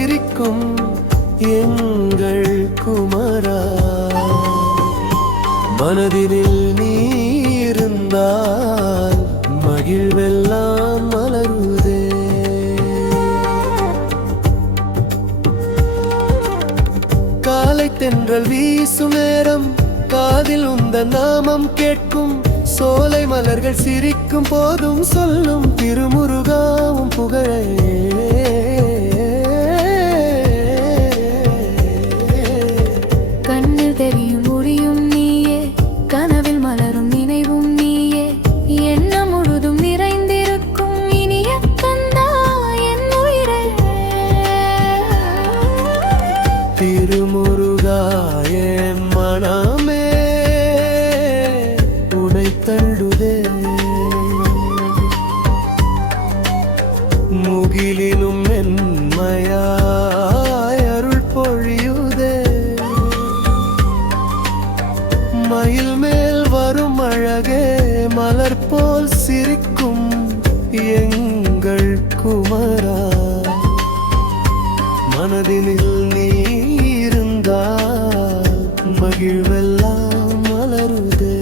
சிரிக்கும் எங்கள் குமரா. மனதினில் நீ இருந்தால் மகிழ்வெல்லாம் மலருதே. காலை தென்றல் வீசும் நேரம் காதில் உந்தன் நாமம் கேட்கும். சோலை மலர்கள் சிரிக்கும் போதும் சொல்லும் திருமுருகாவும் புகழே. கண்ணில் தெரியும் முடியும் நீயே, கனவில் மலரும் நினைவும் நீயே. எண்ணம் முழுதும் நிறைந்திருக்கும் இனிய கந்தா என் உயிரே. திருமுருகா என் மனமே உனை தள்ளுதே. முகிலிலும் மென்மையாய் அருள் பொழியுதே. மயில் மேல் வரும் அழகே மலர் போல் சிரிக்கும் எங்கள் குமரா. மனதினில் நீ இருந்தால் மகிழ்வெல்லாம் மலருதே.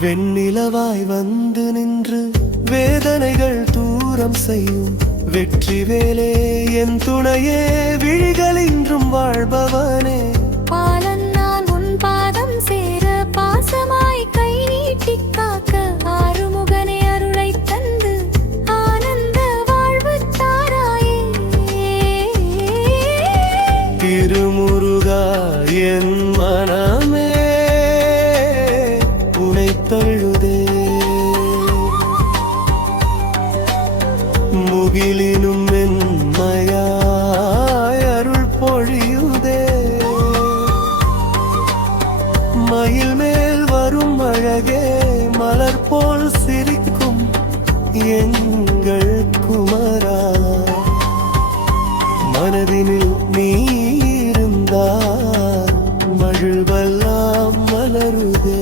வெண்ணிலவாய் வந்து நின்று வேதனைகள் தூரம் செய்யும் வெற்றி வேலே என் துணையே. விழிகள் இன்றும் வாழ்பவனே. பாலன் நான் உன் பாதம் சேர பாசமாய் கை நீட்டி காக்க. ஆறுமுகனே அருளை தந்து ஆனந்த வாழ்வு தாராயே. திருமுருகா என் மனமே உனை தள்ளுதே. முகிலினும் மென்மையாய் அருள் பொழியுதே. மயில் மேல் வரும் அழகே மலர் போல் சிரிக்கும் எங்கள் குமரா. மனதினில் நீ இருந்தால் மகிழ்வெல்லாம் மலருதே.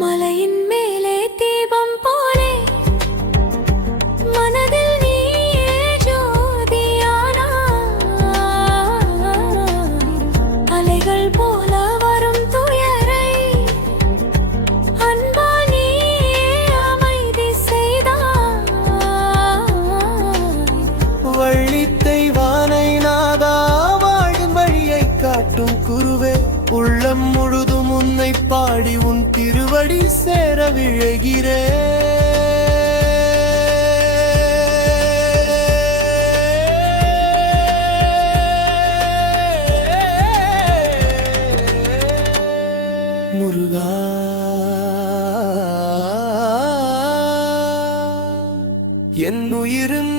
மலையின் மேலே தீபம் போலே மனதில் நீயே ஜோதியானாய். அலைகள் போல வரும் துயரை அன்பால் நீயே அமைதி செய்தாய். வள்ளித்தை வானை நாதா வாழும் வழியை காட்டும் குருவே. உள்ளம் முழுதும் உன்னை பாடி உன் திருவடி சேர விழைகிறே. முருகா என் உயிரின்